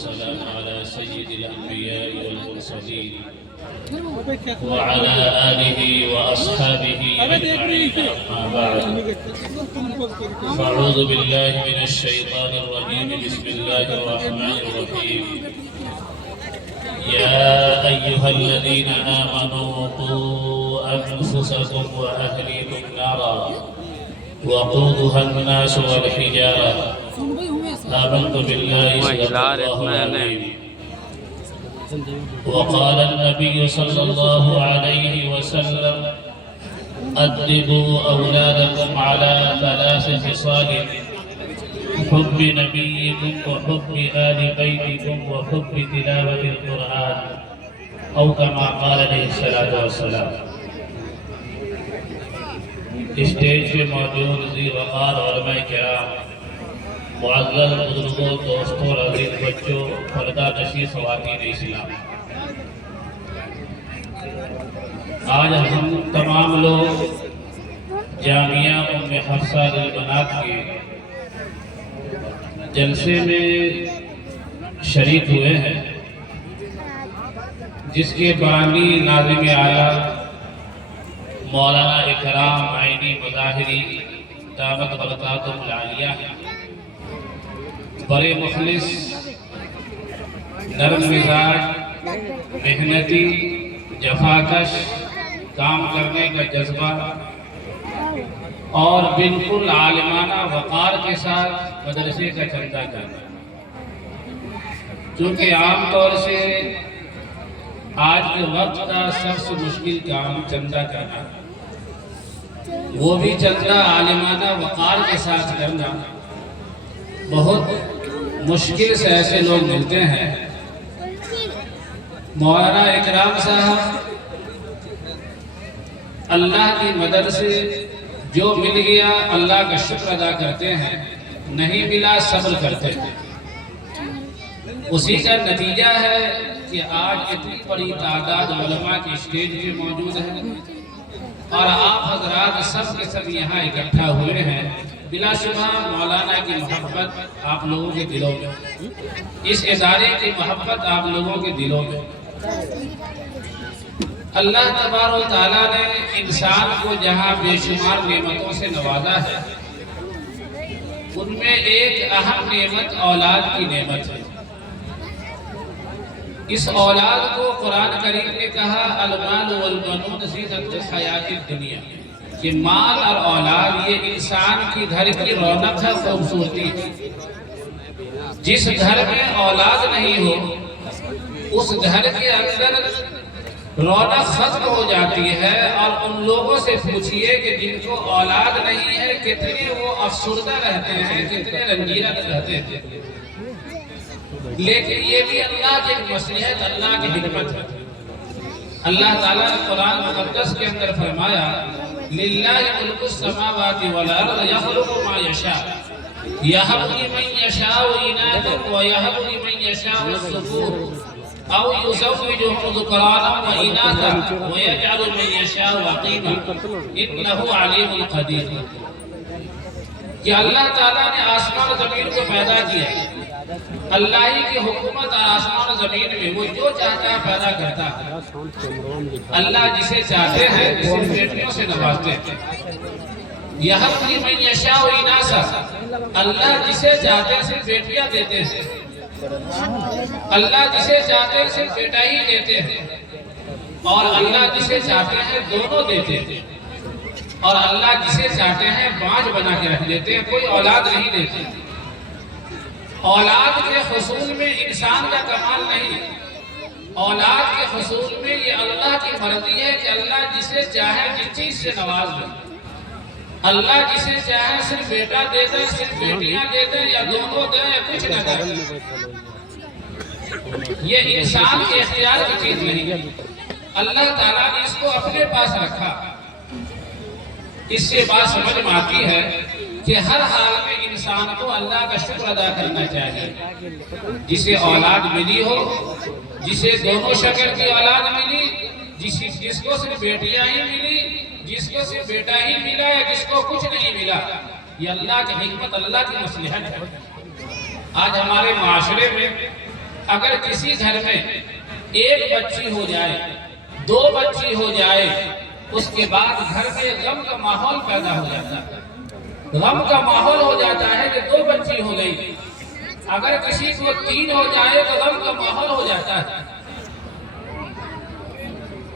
والسلام على سيد الأنبياء والمرسلين وعلى آله وأصحابه أجمعين، أما بعد، فأعوذ بالله من الشيطان الرجيم. بسم الله الرحمن الرحيم. يا أيها الذين آمنوا قوا أنفسكم وأهليكم نارا وقودها الناس والحجارة آمنت بالله صدق الله العظيم. وقال النبي صلى الله عليه وسلم أدبوا أولادكم على 3 خصال: حب نبيكم وحب آل بيتكم وحب تلاوة القرآن، أو كما قال عليه الصلاة والسلام. اسٹیج پہ موجود ذی وقار علماء کرام، معزز بزرگوں، دوستوں اور عزیز بچوں، پردہ نشین خواتین اسلام، آج ہم تمام لوگ جامعہ ام حفصہ للبنات کے جلسے میں شریک ہوئے ہیں، جس کے بانی ناظم اعلیٰ مولانا اکرام عینی مظاہری دامت برکاتہم العالیہ ہیں. بڑے مخلص، نرم مزاج، محنتی، جفاکش، کام کرنے کا جذبہ اور بالکل عالمانہ وقار کے ساتھ مدرسے کا چندہ کرنا. چونکہ عام طور سے آج کے وقت کا سب سے مشکل کام چندہ کرنا، وہ بھی چندہ عالمانہ وقار کے ساتھ کرنا. بہت مشکل سے ایسے لوگ ملتے ہیں. مولانا اکرام صاحب اللہ کی مدد سے جو مل گیا اللہ کا شکر ادا کرتے ہیں، نہیں ملا صبر کرتے ہیں. اسی کا نتیجہ ہے کہ آج اتنی بڑی تعداد علماء کی اسٹیج پہ موجود ہے اور آپ حضرات سب کے سب یہاں اکٹھا ہوئے ہیں. بلا شبہ مولانا کی محبت آپ لوگوں کے دلوں میں، اس ادارے کی محبت آپ لوگوں کے دلوں میں. اللہ تبارک و تعالیٰ نے انسان کو جہاں بے شمار نعمتوں سے نوازا ہے، ان میں ایک اہم نعمت اولاد کی نعمت ہے. اس اولاد کو قرآن کریم نے کہا المال والبنون زینت الحیات الدنیا، کہ مال اور اولاد یہ انسان کی گھر کی رونق ہے، خوبصورتی ہے. جس گھر میں اولاد نہیں ہو اس گھر کے اندر رونق ختم ہو جاتی ہے. اور ان لوگوں سے پوچھئے کہ جن کو اولاد نہیں ہے کتنے وہ افسردہ رہتے ہیں، کتنے رنجیدہ رہتے ہیں. لیکن یہ بھی اللہ کی مصلحت، اللہ کی حکمت ہے. اللہ تعالیٰ نے قرآن مقدس کے اندر فرمایا لِلَّهِ مُلْكُ السَّمَاوَاتِ وَالْأَرْضِ يَخْلُقُ مَا يَشَاءُ يَهَبُ لِمَن يَشَاءُ إِنَاثًا وَيَهَبُ لِمَن يَشَاءُ الذُّكُورَ أَوْ يُزَوِّجُهُمْ ذُكْرَانًا وَإِنَاثًا وَيَجْعَلُ مَن يَشَاءُ عَقِيمًا إِنَّهُ عَلِيمٌ قَدِيرٌ. کہ اللہ تعالیٰ نے آسمان و زمین کو پیدا کیا، اللہ ہی کی حکومت آسمان و زمین میں، وہ جو چاہتا ہے پیدا کرتا ہے. اللہ جسے چاہتے ہیں صرف بیٹیوں سے نوازتے ہیں. یَهَبُ لِمَن يَشَاءُ إِنَاثًا، اللہ جسے چاہتے ہیں صرف بیٹیاں دیتے ہیں. اللہ جسے چاہتے ہیں صرف بیٹا ہی دیتے ہیں، اور اللہ جسے چاہتے ہیں دونوں دیتے ہیں، اور اللہ جسے چاہتے ہیں بانج بنا کے رکھ دیتے ہیں، کوئی اولاد نہیں دیتے. اولاد کے حصول میں انسان کا کمال نہیں، اولاد کے حصول میں یہ اللہ کی مرضی ہے کہ اللہ جسے چاہے جس چیز سے نواز دے. اللہ جسے چاہے صرف بیٹا دے دے، صرف بیٹیاں دے دے، یا دونوں دے یا کچھ نہ دے. یہ انسان کے اختیار کی چیز نہیں ہے. اللہ تعالیٰ نے اس کو اپنے پاس رکھا. اس سے بات سمجھ میں آتی ہے کہ ہر حال میں انسان کو اللہ کا شکر ادا کرنا چاہیے. جسے اولاد ملی ہو، جسے دونوں شکل کی اولاد ملی، جس کو صرف بیٹیاں ہی ملی، جس کو صرف بیٹا ہی ملا، یا جس کو کچھ نہیں ملا، یہ اللہ کی حکمت، اللہ کی مصلحت ہے. آج ہمارے معاشرے میں اگر کسی گھر میں ایک بچی ہو جائے، 2 بچی ہو جائے، اس کے بعد گھر میں غم کا ماحول پیدا ہو جاتا ہے، غم کا ماحول ہو جاتا ہے کہ 2 بچی ہو گئی۔ اگر کسی کو 3 ہو جائے تو غم کا ماحول ہو جاتا ہے۔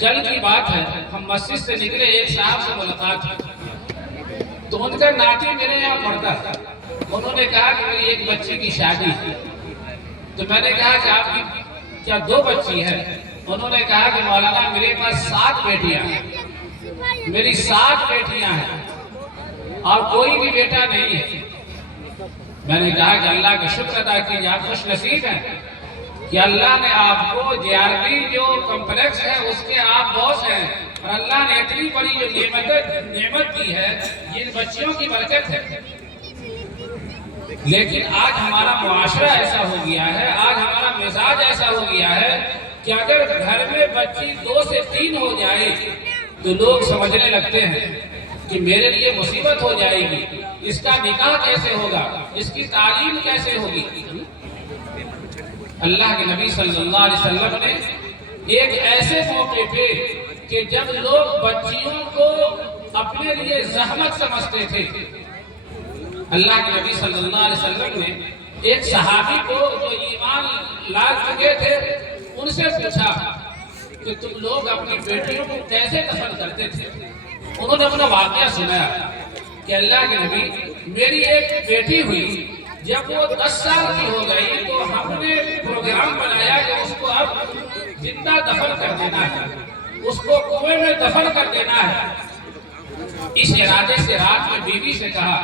کل کی بات ہے، ہم مسجد سے نکلے، ایک صاحب سے ملاقات ہوئی، تو ان کا ناتی میرے یہاں پڑھتا تھا۔ انہوں نے کہا کہ میری ایک بچی کی شادی ہے۔ تو میں نے کہا کہ آپ کی کیا 2 بچی ہے؟ انہوں نے کہا کہ مولانا میرے پاس 7 بیٹیاں ہیں، میری 7 بیٹیاں ہیں اور کوئی بھی بیٹا نہیں ہے۔ میں نے کہا کہ اللہ کا شکر ادا کیجیے، آپ خوش نصیب ہیں کہ اللہ نے آپ کو JRP جو کمپلیکس ہے اس کے آپ باس ہیں، اور اللہ نے اتنی بڑی جو نعمت دی ہے، یہ بچیوں کی برکت ہے۔ لیکن آج ہمارا معاشرہ ایسا ہو گیا ہے، آج ہمارا مزاج ایسا ہو گیا ہے کہ اگر گھر میں بچی 2 سے 3 ہو جائے تو لوگ سمجھنے لگتے ہیں کہ میرے لیے مصیبت ہو جائے گی، اس کا نکاح کیسے ہوگا، اس کی تعلیم کیسے ہوگی۔ اللہ کے نبی صلی اللہ علیہ وسلم نے ایک ایسے موقع پہ کہ جب لوگ بچیوں کو اپنے لیے زحمت سمجھتے تھے، اللہ کے نبی صلی اللہ علیہ وسلم نے ایک صحابی کو جو ایمان لا چکے تھے ان سے پوچھا کہ تم لوگ اپنی بیٹیوں کو کیسے دفن کرتے تھے۔ انہوں نے اپنا واقعہ سنایا کہ اللہ کے نبی، میری ایک بیٹی ہوئی، جب وہ 10 سال کی ہو گئی تو ہم نے پروگرام بنایا کہ اس کو اب زندہ دفن کر دینا ہے، اس کو کنویں میں دفن کر دینا ہے۔ اس ارادے سے رات میں بیوی سے کہا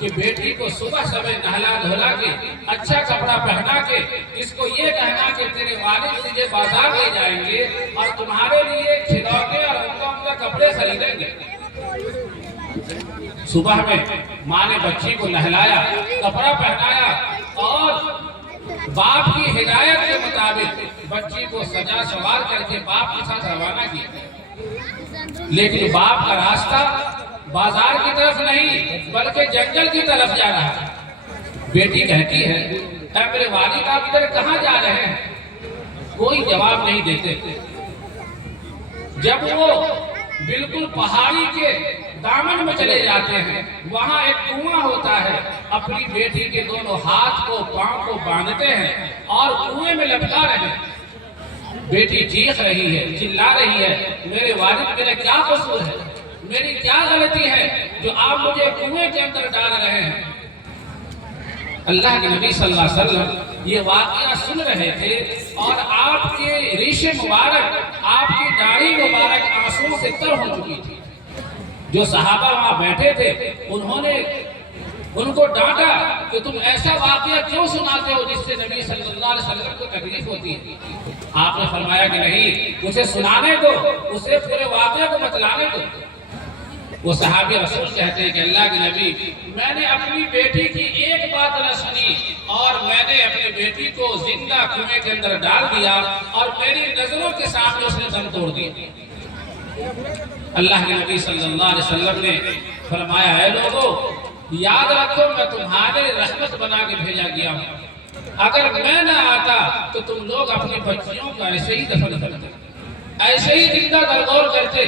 کہ بیٹی کو صبح صبح نہلا دھولا کے اچھا کپڑا پہنا کے اس کو یہ کہنا کہ تیرے والد تجھے بازار لے جائیں گے اور تمہارے لیے کھلونے اور عمدہ کپڑے خریدیں گے۔ صبح میں ماں نے بچی کو نہلایا، کپڑا پہنایا اور باپ کی ہدایت کے مطابق بچی کو سجا سوار کر کے باپ کے ساتھ روانہ کیا۔ لیکن باپ کا راستہ بازار کی طرف نہیں بلکہ جنگل کی طرف جا رہا ہے۔ بیٹی کہتی ہے، اے میرے والد آپ ادھر کہاں جا رہے ہیں؟ کوئی جواب نہیں دیتے۔ جب وہ بالکل پہاڑی کے دامن میں چلے جاتے ہیں، وہاں ایک کنواں ہوتا ہے، اپنی بیٹی کے دونوں ہاتھ کو پاؤں کو باندھتے ہیں اور کنویں میں لٹکا رہے ہیں۔ بیٹی چیخ رہی ہے، چلا رہی ہے، میرے والد میرا کیا قصور ہے، میری کیا غلطی ہے جو آپ مجھے کنویں کے اندر ڈال رہے ہیں۔ اللہ کے نبی صلی اللہ علیہ وسلم یہ واقعہ سن رہے تھے اور آپ کے ریش مبارک، آپ کی داڑھی مبارک آنسو سے تر ہو چکی تھی۔ جو صحابہ وہاں بیٹھے تھے انہوں نے ان کو ڈانٹا کہ تم ایسا واقعہ کیوں سناتے ہو جس سے نبی صلی اللہ علیہ وسلم کو تکلیف ہوتی ہے۔ آپ نے فرمایا کہ نہیں، اسے سنانے دو، اسے پورے واقعے کو بتلانے دو۔ وہ صحابی رسول کہتے ہیں کہ اللہ کے نبی، میں نے اپنی بیٹی کی ایک بات نہ سنی اور میں نے اپنی بیٹی کو زندہ کنویں کے اندر ڈال دیا اور میری نظروں کے سامنے اس نے دم توڑ دیا۔ اللہ کے نبی صلی اللہ علیہ وسلم نے فرمایا، اے لوگوں یاد رکھو میں تمہارے رحمت بنا کے بھیجا گیا ہوں، اگر میں نہ آتا تو تم لوگ اپنی بچیوں کو ایسے ہی دفن کرتے، ایسے ہی زندہ درگور کرتے۔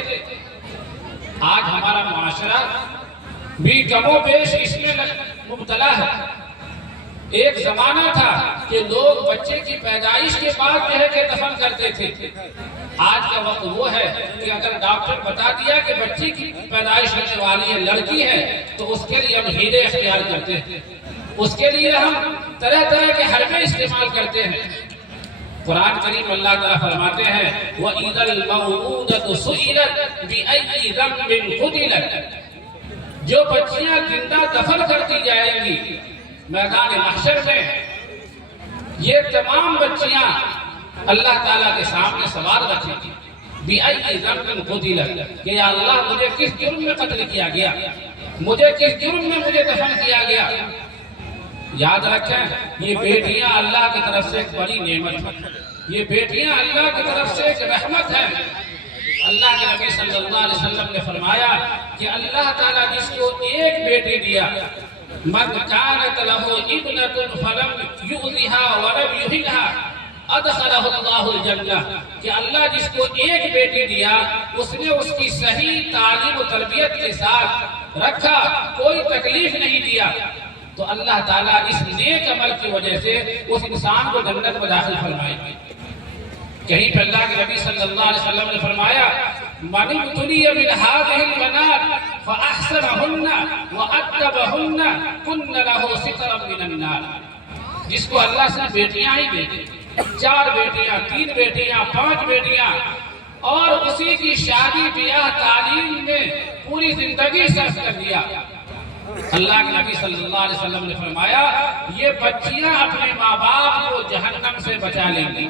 آج ہمارا معاشرہ بھی کم و بیش اس میں مبتلا ہے۔ ایک زمانہ تھا کہ لوگ بچے کی پیدائش کے بعد کہہ کے دفن کرتے تھے۔ آج کا وقت وہ ہے کہ اگر ڈاکٹر بتا دیا کہ بچی کی پیدائش ہونے والی ہے، لڑکی ہے، تو اس کے لیے ہم ہیلے اختیار کرتے ہیں، اس کے لیے ہم طرح طرح کے حربے استعمال کرتے ہیں۔ قرآن کریم اللہ تعالیٰ فرماتے ہیں وَإِذَا الْمَوْءُودَةُ سُئِلَتْ بِأَيِّ ذَنبٍ قُتِلَتْ، جو بچیاں زندہ دفن کرتی جائیں گی میدان محشر میں، یہ تمام بچیاں اللہ تعالیٰ کے سامنے سوال رکھیں گی بِأَيِّ ذَنبٍ قُتِلَتْ، کہ یا اللہ مجھے کس جرم میں قتل کیا گیا، مجھے کس جرم میں مجھے دفن کیا گیا۔ یاد رکھیں یہ بیٹیاں اللہ کی طرف سے ایک بڑی نعمت ہے، یہ بیٹیاں اللہ کی طرف سے ایک رحمت ہے۔ اللہ کے نبی صلی اللہ علیہ وسلم نے فرمایا کہ اللہ تعالیٰ جس کو ایک بیٹی دیا، مَنْ كَانَتْ لَهُ ابْنَةٌ فَلَمْ يُؤْذِهَا وَلَمْ يُهِنْهَا، ادخلہ اللہ الجنہ، کہ اللہ جس کو ایک بیٹی دیا اس نے اس کی صحیح تعلیم و تربیت کے ساتھ رکھا، کوئی تکلیف نہیں دیا، تو اللہ تعالیٰ اس نیک عمل کی وجہ سے اس انسان کو جنت میں داخل فرمائے گا۔ کہیں پہ اللہ کے نبی صلی اللہ علیہ وسلم نے فرمایا من ابتلی من هذه البنات فاحسنهن وادبهن كن له سترا من النار، جس کو اللہ سے بیٹیاں ہی دے دے، 4 بیٹیاں، 3 بیٹیاں، 5 بیٹیاں، اور اسی کی شادی بیاہ تعلیم میں پوری زندگی صرف کر دیا، اللہ کے نبی صلی اللہ علیہ وسلم نے فرمایا یہ بچیاں اپنے ماں باپ کو جہنم سے بچا لیں گی۔